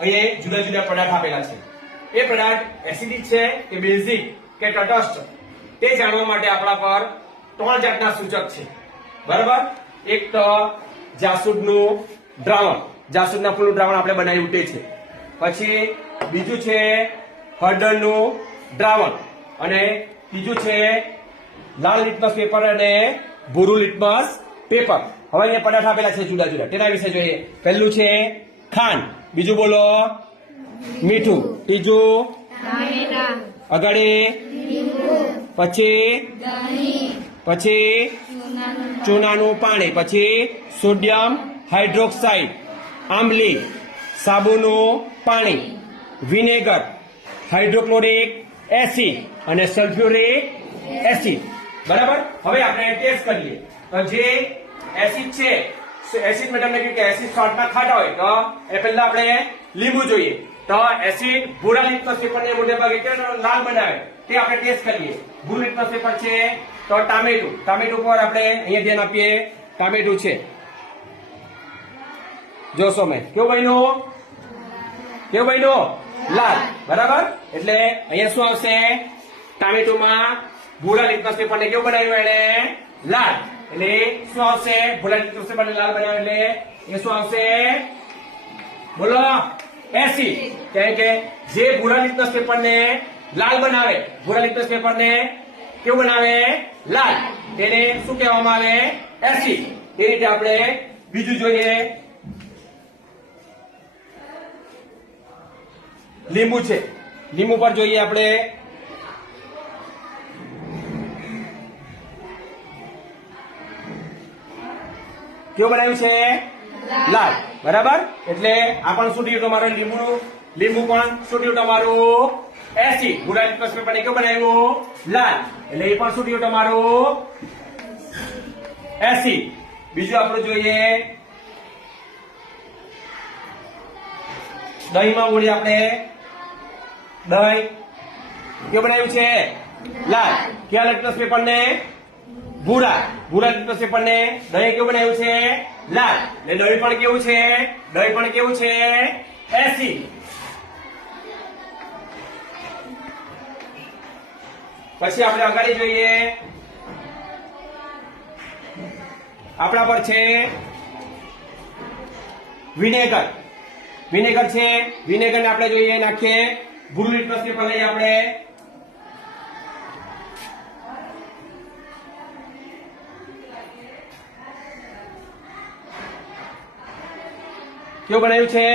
અહીંયા જુદા જુદા પદાર્થ આપેલા છે. એ પદાર્થ એસિડિક છે કે બેઝિક કે તટસ્થ તે જાણવા માટે આપણા પર 3 જાતના સૂચક છે. બરાબર? એક તો જાસૂદનું દ્રાવણ, જાસૂદના ફૂલનું દ્રાવણ આપણે બનાવ્યું તે છે. પછી બીજું છે હળદરનું દ્રાવણ અને ત્રીજું છે લાલ લિટમસ પેપર અને ભૂરું લિટમસ પેપર. હવે અહીંયા પદાર્થ આપેલા છે જુદા જુદા, તેના વિશે જોઈએ. પહેલું છે ખાંડ, બીજું બોલો મીઠું, ત્રીજું અગડી, પછી ચૂનાનું પાણી, પછી સોડિયમ હાઇડ્રોક્સાઇડ, આંબલી, સાબુનું પાણી, વિનેગર, હાઇડ્રોક્લોરિક એસિડ અને સલ્ફ્યુરિક એસિડ. બરાબર? હવે આપણે ટેસ્ટ કરીએ. તો જે એસિડ છે, એસિડ મેં તમને કહ્યું કે એસિડ શોર્ટમાં ખાટા હોય તો એ પહેલા આપણે લીંબુ જોઈએ. તો એસિડ ભૂરા લિટમસ પેપરને મોટે ભાગે કેવો લાલ બનાવે તે આપણે ટેસ્ટ કરીએ. ભૂરું લિટમસ પેપર છે તો ટામેટું, ટામેટું પર આપણે અહીંયા ધ્યાન આપીએ. ટામેટું છે, જોશો મેં કેવું બન્યું? લાલ. બરાબર? એટલે અહીંયા શું આવશે? ટામેટુમાં ભૂરા લિટમસ પેપરને કેવું બનાવ્યું એને? લાલ. એટલે શું આવશે? ભૂરા લિટમસ પેપરને લાલ બનાવ્યું એટલે એ શું આવશે? બોલો એસિડ. કારણ કે જે ભૂરા લિટમસ પેપરને લાલ બનાવે, ભૂરા લિટમસ પેપરને કેવું બનાવે? લાલ. તેને શું કહેવામાં આવે? એસિડ. એ રીતે આપણે બીજું જોઈએ. લીંબુ છે, લીંબુ પર જોઈએ આપણે. કેવું બનાવ્યું છે? લાલ. બરાબર? એટલે આ પણ શું થયું તમારું? લીંબુ પણ શું થયું તમારું? એસિડ. ભૂરા લિટમસ પેપરને કેવું બનાવ્યું? લાલ. એટલે એ પણ શું થયું તમારું? એસિડ. બીજું આપણે જોઈએ દહીંમાં બોલીએ આપણે. દહીં કેવું બનાવ્યું છે? લાલ. કયા લિટમસ પેપરને? ભૂરા. ભૂરા લિટમસ પેપરને દહીં કેવું બનાવ્યું છે? લાલ. એટલે દહીં પણ કેવું છે? દહીં પણ કેવું છે? એસિડ. પછી આપણે આગળ જોઈએ. આપણા પર છે વિનેગર. વિનેગર છે, વિનેગર ને આપણે જોઈએ નાખીએ. ભૂરું લિટમસ પેપર લઈએ આપણે. કેવું બનાવ્યું છે?